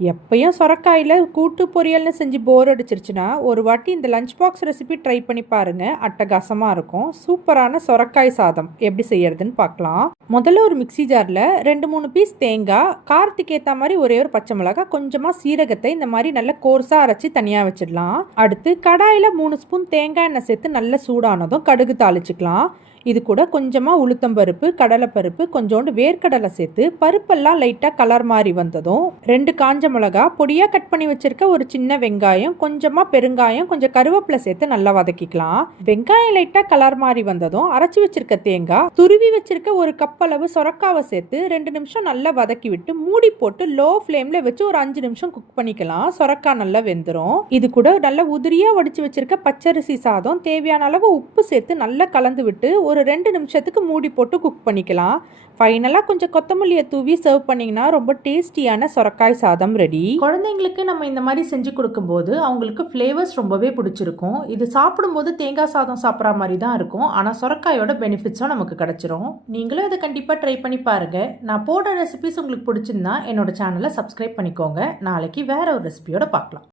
எப்பயும் சொரக்காயில் கூட்டு பொரியல்னு செஞ்சு போர் அடிச்சிருச்சுன்னா ஒரு வாட்டி இந்த லஞ்ச் பாக்ஸ் ரெசிபி ட்ரை பண்ணி பாருங்க. அட்டகாசமாக இருக்கும். சூப்பரான சொரக்காய் சாதம் எப்படி செய்யறதுன்னு பார்க்கலாம். முதல்ல ஒரு மிக்சி ஜாரில் 2-3 பீஸ் தேங்காய், காரத்துக்கு ஏற்ற மாதிரி ஒரே ஒரு பச்சை மிளகாய், கொஞ்சமாக சீரகத்தை இந்த மாதிரி நல்லா கோர்ஸாக அரைச்சி தனியாக வச்சிடலாம். அடுத்து கடாயில் 3 ஸ்பூன் தேங்காய் எண்ணெய் சேர்த்து நல்லா சூடானதும் கடுகு தாளிச்சுக்கலாம். இது கூட கொஞ்சமாக உளுத்தம்பருப்பு, கடலைப்பருப்பு, கொஞ்சோண்டு வேர்க்கடலை சேர்த்து பருப்பெல்லாம் லைட்டாக கலர் மாதிரி வந்ததும் 2 காஞ்ச மிளகா, பொடியாக கட் பண்ணி வச்சிருக்க ஒரு சின்ன வெங்காயம், கொஞ்சமாக பெருங்காயம், கொஞ்சம் கருவேப்பிலை சேர்த்து நல்லா வதக்கிக்கலாம். வெங்காயம் லைட்டாக கலர் மாதிரி வந்ததும் அரைச்சி வச்சிருக்க தேங்காய், துருவி வச்சிருக்க ஒரு கப் அளவு சொரக்காவை சேர்த்து 2 நிமிஷம் நல்லா வதக்கி விட்டு மூடி போட்டு லோ ஃப்ளேமில் வச்சு ஒரு 5 நிமிஷம் குக் பண்ணிக்கலாம். சொரக்காய் நல்லா வெந்துடும். இது கூட நல்லா உதிரியாக வடிச்சு வச்சிருக்க பச்சரிசி சாதம், தேவையான அளவு உப்பு சேர்த்து நல்லா கலந்து விட்டு ஒரு 2 நிமிஷத்துக்கு மூடி போட்டு குக் பண்ணிக்கலாம். ஃபைனலாக கொஞ்சம் கொத்தமல்லியை தூவி சர்வ் பண்ணிங்கன்னா ரொம்ப டேஸ்டியான சொரக்காய் சாதம் ரெடி. குழந்தைங்களுக்கு நம்ம இந்த மாதிரி செஞ்சு கொடுக்கும்போது அவங்களுக்கு ஃப்ளேவர்ஸ் ரொம்பவே பிடிச்சிருக்கும். இது சாப்பிடும்போது தேங்காய் சாதம் சாப்பிட்ற மாதிரி தான் இருக்கும். ஆனால் சொரக்காயோட பெனிஃபிட்ஸும் நமக்கு கிடைச்சிரும். நீங்களும் இதை கண்டிப்பாக ட்ரை பண்ணி பாருங்கள். நான் போடுற ரெசிபிஸ் உங்களுக்கு பிடிச்சிருந்தா என்னோட சேனலை சப்ஸ்கிரைப் பண்ணிக்கோங்க. நாளைக்கு வேற ஒரு ரெசிபியோட பார்க்கலாம்.